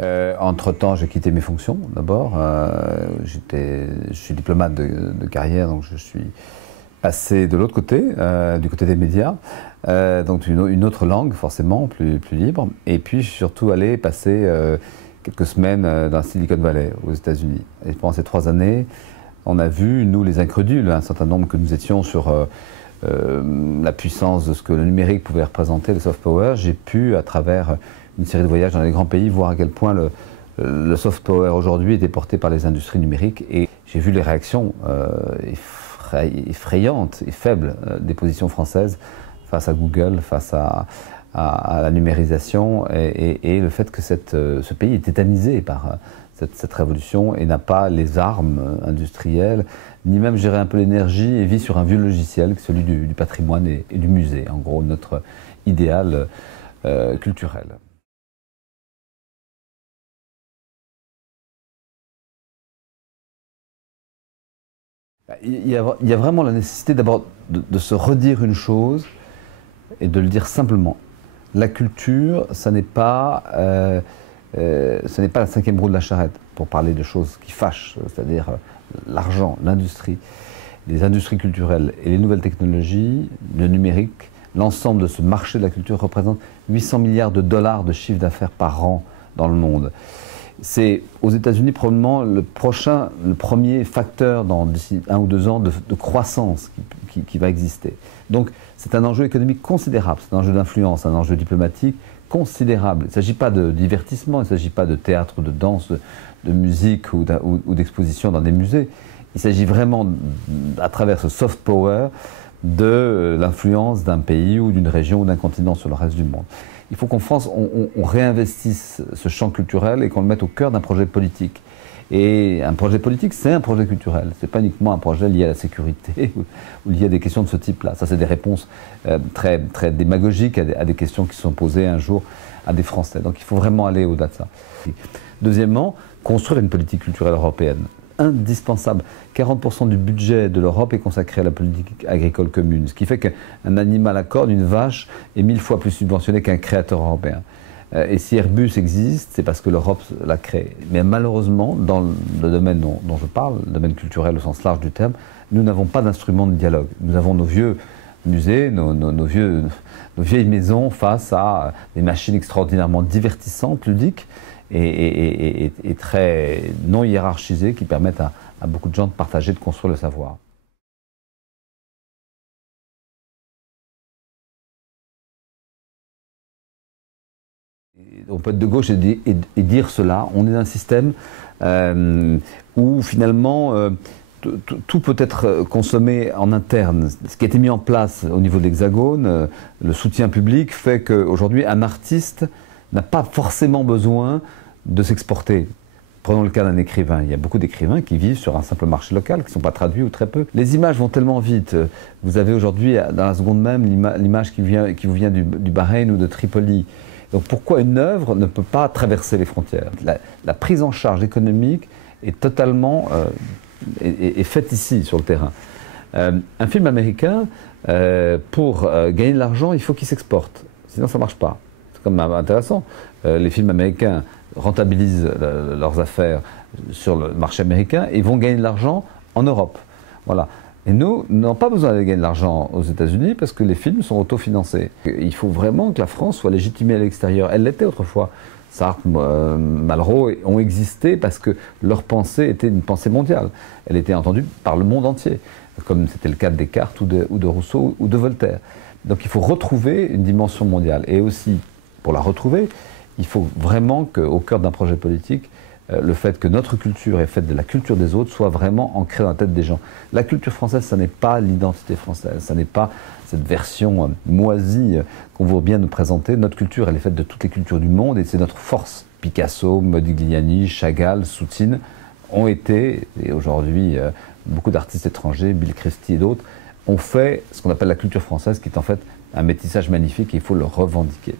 Entre-temps, j'ai quitté mes fonctions d'abord. Je suis diplomate de carrière, donc je suis passé de l'autre côté, du côté des médias, donc une autre langue forcément, plus libre. Et puis je suis surtout allé passer quelques semaines dans Silicon Valley, aux États-Unis. Et pendant ces 3 années, on a vu, nous les incrédules, un certain nombre que nous étions sur la puissance de ce que le numérique pouvait représenter, le soft power. J'ai pu, à travers une série de voyages dans les grands pays, voir à quel point le soft power aujourd'hui était porté par les industries numériques. Et j'ai vu les réactions effrayantes et faibles des positions françaises face à Google, face à la numérisation et le fait que ce pays est tétanisé par cette révolution et n'a pas les armes industrielles, ni même gérer un peu l'énergie et vit sur un vieux logiciel, celui du patrimoine et du musée, en gros notre idéal culturel. Il y a vraiment la nécessité d'abord de se redire une chose et de le dire simplement. La culture, ça n'est pas la 5e roue de la charrette, pour parler de choses qui fâchent, c'est-à-dire l'argent, l'industrie, les industries culturelles et les nouvelles technologies, le numérique. L'ensemble de ce marché de la culture représente 800 milliards de dollars de chiffre d'affaires par an dans le monde. C'est aux États-Unis probablement le premier facteur d'ici 1 ou 2 ans de croissance qui va exister. Donc c'est un enjeu économique considérable, c'est un enjeu d'influence, un enjeu diplomatique considérable. Il ne s'agit pas de divertissement, il ne s'agit pas de théâtre, de danse, de musique ou d'exposition dans des musées. Il s'agit vraiment, à travers ce soft power, de l'influence d'un pays ou d'une région ou d'un continent sur le reste du monde. Il faut qu'en France, on réinvestisse ce champ culturel et qu'on le mette au cœur d'un projet politique. Et un projet politique, c'est un projet culturel. Ce n'est pas uniquement un projet lié à la sécurité ou lié à des questions de ce type-là. Ça, c'est des réponses très démagogiques à des questions qui sont posées un jour à des Français. Donc il faut vraiment aller au-delà de ça. Deuxièmement, construire une politique culturelle européenne. Indispensable. 40% du budget de l'Europe est consacré à la politique agricole commune, ce qui fait qu'un animal à cornes, une vache, est 1000 fois plus subventionné qu'un créateur européen. Et si Airbus existe, c'est parce que l'Europe l'a créé. Mais malheureusement, dans le domaine dont je parle, le domaine culturel au sens large du terme, nous n'avons pas d'instrument de dialogue. Nous avons nos vieux musées, nos vieilles maisons face à des machines extraordinairement divertissantes, ludiques, et très non hiérarchisées qui permettent à beaucoup de gens de partager, de construire le savoir. On peut être de gauche et dire cela. On est dans un système où finalement tout peut être consommé en interne. Ce qui a été mis en place au niveau de l'Hexagone, le soutien public fait qu'aujourd'hui un artiste n'a pas forcément besoin de s'exporter. Prenons le cas d'un écrivain. Il y a beaucoup d'écrivains qui vivent sur un simple marché local, qui ne sont pas traduits ou très peu. Les images vont tellement vite. Vous avez aujourd'hui, dans la seconde même, l'image qui vous vient du Bahreïn ou de Tripoli. Donc pourquoi une œuvre ne peut pas traverser les frontières? La prise en charge économique est totalement est faite ici, sur le terrain. Un film américain, pour gagner de l'argent, il faut qu'il s'exporte. Sinon, ça ne marche pas. C'est quand même intéressant. Les films américains rentabilisent leurs affaires sur le marché américain et vont gagner de l'argent en Europe. Voilà. Et nous n'avons pas besoin de gagner de l'argent aux États-Unis parce que les films sont autofinancés. Il faut vraiment que la France soit légitimée à l'extérieur. Elle l'était autrefois. Sartre, Malraux ont existé parce que leur pensée était une pensée mondiale. Elle était entendue par le monde entier, comme c'était le cas de Descartes ou de Rousseau ou de Voltaire. Donc il faut retrouver une dimension mondiale. Et aussi, pour la retrouver, il faut vraiment qu'au cœur d'un projet politique, le fait que notre culture est faite de la culture des autres soit vraiment ancrée dans la tête des gens. La culture française, ça n'est pas l'identité française, ça n'est pas cette version moisie qu'on veut bien nous présenter. Notre culture, elle est faite de toutes les cultures du monde et c'est notre force. Picasso, Modigliani, Chagall, Soutine ont été, et aujourd'hui beaucoup d'artistes étrangers, Bill Christie et d'autres, ont fait ce qu'on appelle la culture française, qui est en fait un métissage magnifique et il faut le revendiquer.